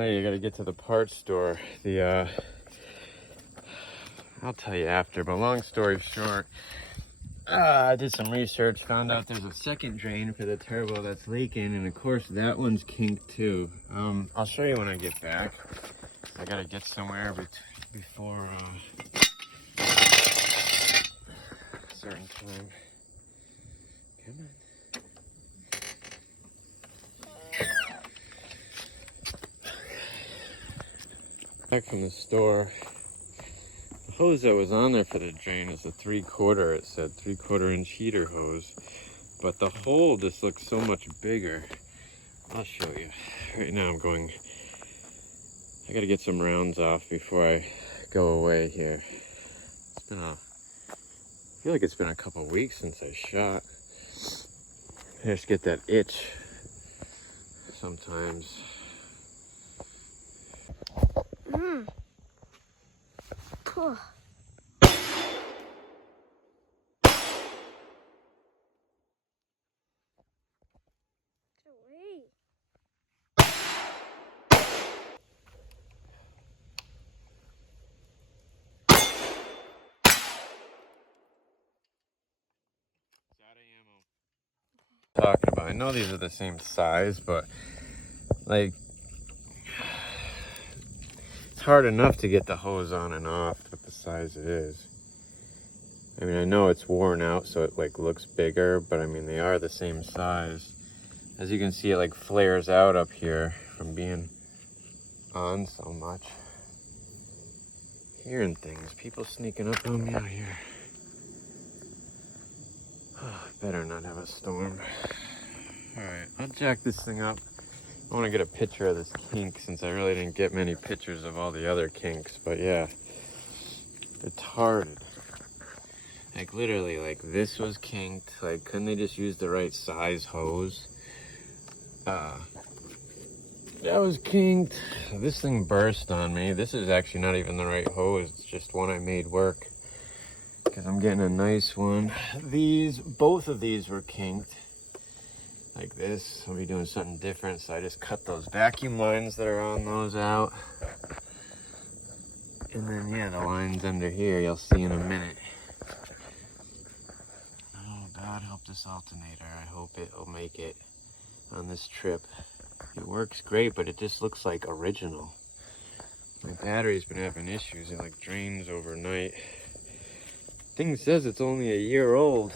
late. I gotta get to the parts store. I'll tell you after, but long story short, I did some research, found out there's a second drain for the turbo that's leaking, and of course that one's kinked too. I'll show you when I get back. I gotta get somewhere before a certain time. Come on. Back from the store. The hose that was on there for the drain is a 3/4. It said 3/4 inch heater hose, but the hole just looks so much bigger. I'll show you. Right now I gotta get some rounds off before I go away here. I feel like it's been a couple weeks since I shot. I just get that itch sometimes. Cool. Talking about, I know these are the same size, but like it's hard enough to get the hose on and off with the size it is. I mean, I know it's worn out, so it like looks bigger, but I mean, they are the same size. As you can see, it like flares out up here from being on so much. Hearing things, people sneaking up on me out here. Oh, better not have a storm. Alright, I'll jack this thing up. I want to get a picture of this kink since I really didn't get many pictures of all the other kinks, but yeah, retarded. Like literally, like this was kinked. Like, couldn't they just use the right size hose? That was kinked. This thing burst on me. This is actually not even the right hose. It's just one I made work because I'm getting a nice one. Both of these were kinked. Like this, I'll be doing something different, so I just cut those vacuum lines that are on those out. And then, yeah, the lines under here, you'll see in a minute. Oh, God help this alternator. I hope it'll make it on this trip. It works great, but it just looks like original. My battery's been having issues. It like drains overnight. Thing says it's only a year old.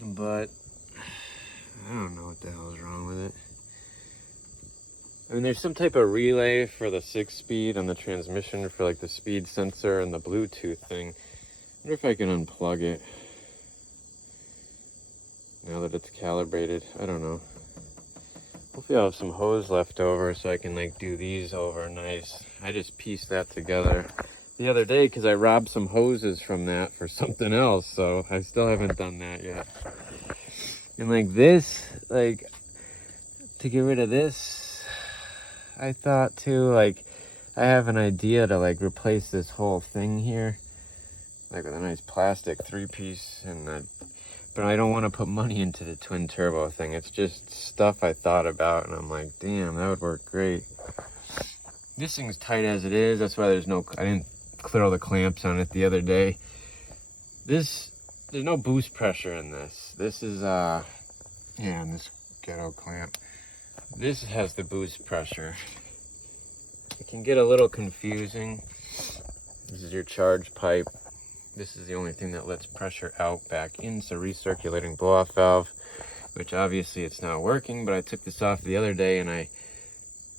But I don't know what the hell is wrong with it. I mean, there's some type of relay for the 6-speed on the transmission for like the speed sensor and the Bluetooth thing. I wonder if I can unplug it now that it's calibrated. I don't know. Hopefully I'll have some hose left over so I can like do these over nice. I just pieced that together the other day because I robbed some hoses from that for something else, so I still haven't done that yet. And like this, like to get rid of this, I thought too, like I have an idea to like replace this whole thing here, like with a nice plastic 3-piece, but I don't want to put money into the twin turbo thing. It's just stuff I thought about, and I'm like, damn, that would work great. This thing's tight as it is. That's why I didn't clear all the clamps on it the other day. There's no boost pressure in this. This is in this ghetto clamp. This has the boost pressure. It can get a little confusing. This is your charge pipe. This is the only thing that lets pressure out back into recirculating blow-off valve, which obviously it's not working, but I took this off the other day and I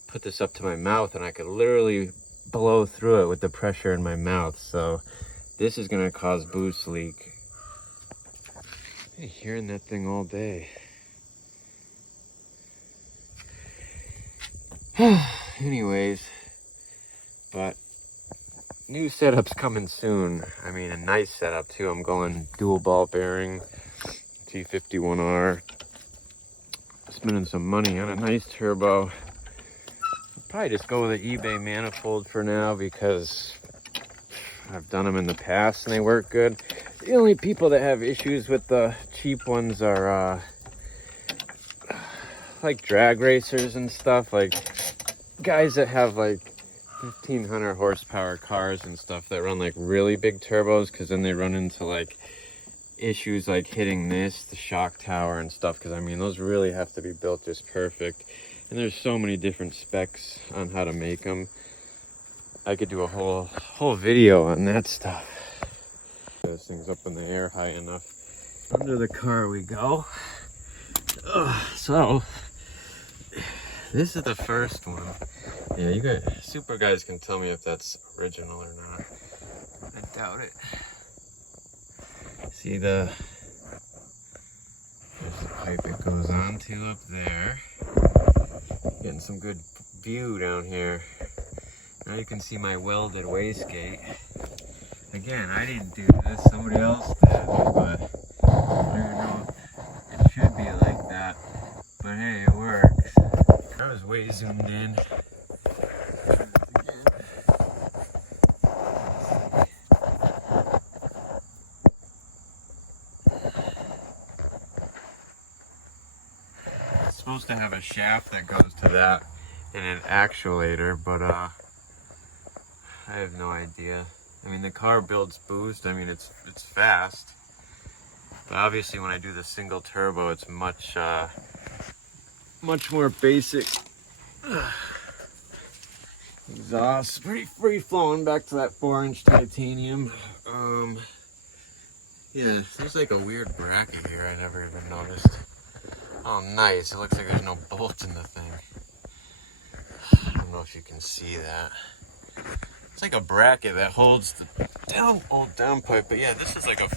put this up to my mouth and I could literally blow through it with the pressure in my mouth. So this is going to cause boost leak. I've been hearing that thing all day. Anyways, but new setup's coming soon. I mean, a nice setup too. I'm going dual ball bearing, T51R. Spending some money on a nice turbo. Probably just go with an eBay manifold for now because I've done them in the past and they work good. The only people that have issues with the cheap ones are like drag racers and stuff, like guys that have like 1500 horsepower cars and stuff that run like really big turbos, because then they run into like issues like hitting the shock tower and stuff, because I mean those really have to be built just perfect, and there's so many different specs on how to make them. I could do a whole video on that stuff. This thing's up in the air high enough. Under the car we go. So this is the first one. Yeah, you guys, Supra guys can tell me if that's original or not. I doubt it. See there's the pipe it goes on to up there. Getting some good view down here. Now you can see my welded wastegate. Again, I didn't do this, somebody else did, but I don't know if it should be like that. But hey, it works. I was way zoomed in. It's supposed to have a shaft that goes to that and an actuator, but I have no idea. I mean, the car builds boost. I mean, it's fast, but obviously when I do the single turbo, it's much more basic. Exhaust, pretty free flowing. Back to that 4-inch titanium. Yeah, there's like a weird bracket here I never even noticed. Oh, nice. It looks like there's no bolt in the thing. I don't know if you can see that. It's like a bracket that holds the old downpipe, but yeah, this is like a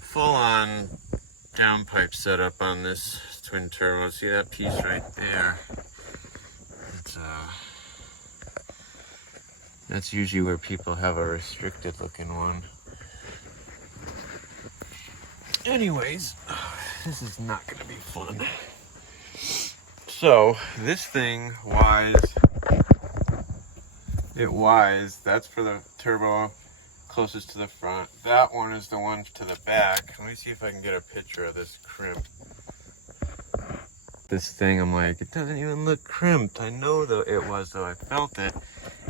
full-on downpipe setup on this twin turbo. See that piece right there? It's that's usually where people have a restricted looking one. Anyways, this is not gonna be fun. So this thing that's for the turbo closest to the front. That one is the one to the back. Let me see if I can get a picture of this crimp. This thing, I'm like, it doesn't even look crimped. I know though it was, though. I felt it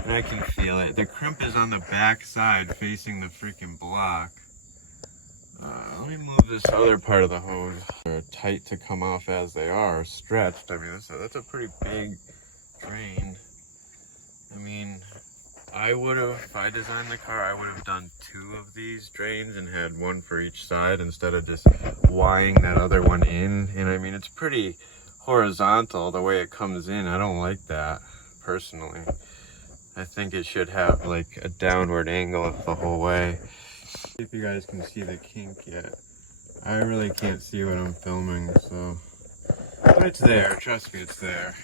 and I can feel it. The crimp is on the back side facing the freaking block. Let me move this other part of the hose. They're tight to come off as they are, stretched. I mean, that's a pretty big drain. I mean, if I designed the car, I would have done 2 of these drains and had one for each side instead of just wiring that other one in. And I mean, it's pretty horizontal the way it comes in. I don't like that, personally. I think it should have like a downward angle the whole way. If you guys can see the kink yet. I really can't see what I'm filming, so. But it's there, trust me, it's there.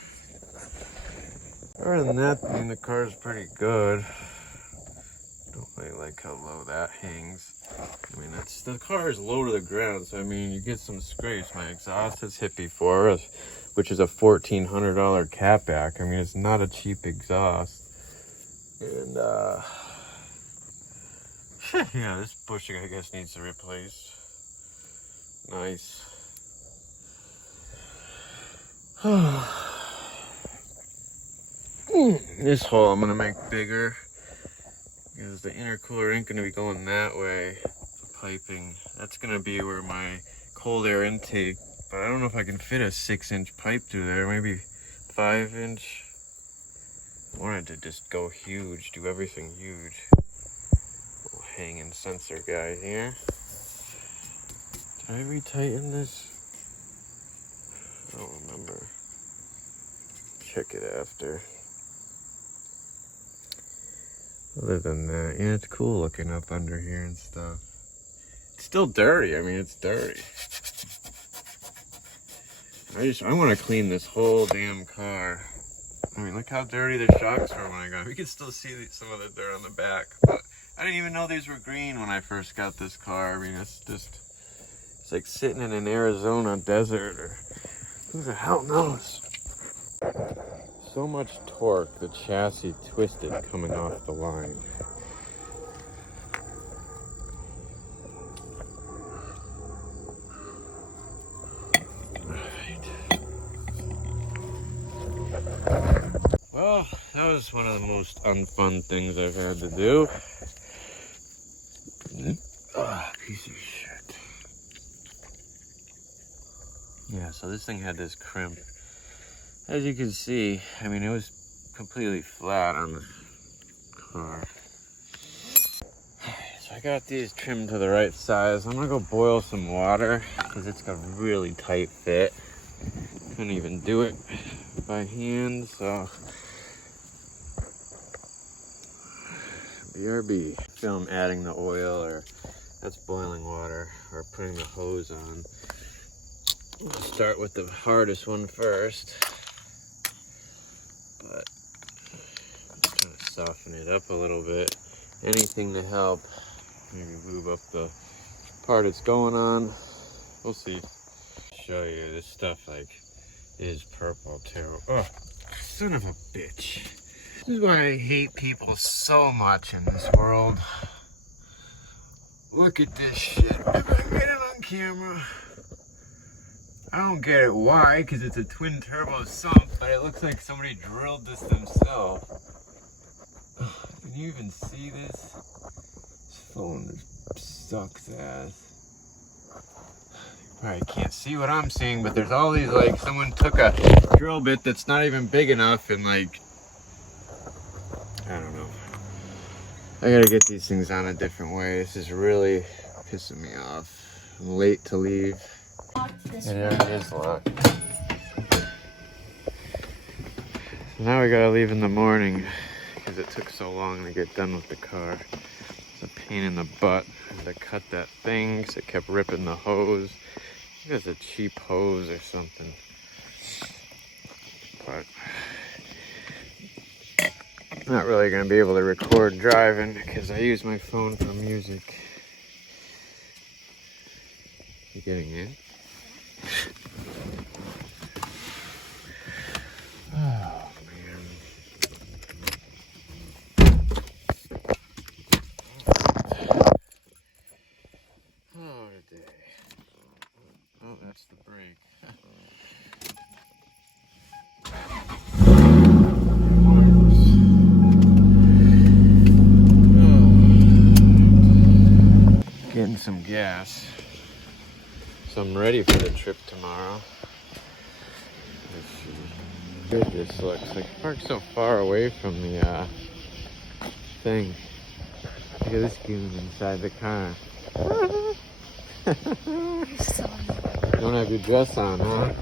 Other than that, I mean, the car's pretty good. Don't really like how low that hangs. I mean, the car is low to the ground, so I mean, you get some scrapes. My exhaust has hit before, which is a $1,400 catback. I mean, it's not a cheap exhaust. And, yeah, this bushing, I guess, needs to replace. Nice. This hole I'm gonna make bigger because the intercooler ain't gonna be going that way. The piping, that's gonna be where my cold air intake, but I don't know if I can fit a 6-inch pipe through there, maybe 5-inch. I wanted to just go huge, do everything huge. Little hanging sensor guy here. Did I retighten this? I don't remember. Check it after. Other than that, yeah, it's cool looking up under here and stuff. It's still dirty. I mean, it's dirty. I want to clean this whole damn car. I mean, look how dirty the shocks were when I got it. We can still see some of the dirt on the back, but I didn't even know these were green when I first got this car. I mean, it's like sitting in an Arizona desert, or who the hell knows? So much torque, the chassis twisted coming off the line. Alright. Well, that was one of the most unfun things I've had to do. Oh, piece of shit. Yeah, so this thing had this crimp. As you can see, I mean, it was completely flat on the car. So I got these trimmed to the right size. I'm gonna go boil some water because it's got a really tight fit. Couldn't even do it by hand, so BRB. Film adding the oil, or that's boiling water, or putting the hose on. I'll start with the hardest one first, but I'm just trying to soften it up a little bit. Anything to help maybe lube up the part it's going on. We'll see. Show you this stuff like is purple too. Oh, son of a bitch. This is why I hate people so much in this world. Look at this shit. If I can get it on camera. I don't get it why, because it's a twin turbo sump, but it looks like somebody drilled this themselves. Can you even see this? This phone sucks ass. Probably can't see what I'm seeing, but there's all these, like, someone took a drill bit that's not even big enough and, like, I don't know. I gotta get these things on a different way. This is really pissing me off. I'm late to leave. It already is locked. Now we gotta leave in the morning because it took so long to get done with the car. It's a pain in the butt. I had to cut that thing because it kept ripping the hose. I think it's a cheap hose or something. But I'm not really gonna be able to record driving because I use my phone for music. You getting in? Oh man. Oh today. Oh, that's the brake. Getting some gas. So I'm ready for the trip tomorrow. Let's see how good this looks. Like, parked so far away from the thing. Look at this goon inside the car. You don't have your dress on, huh?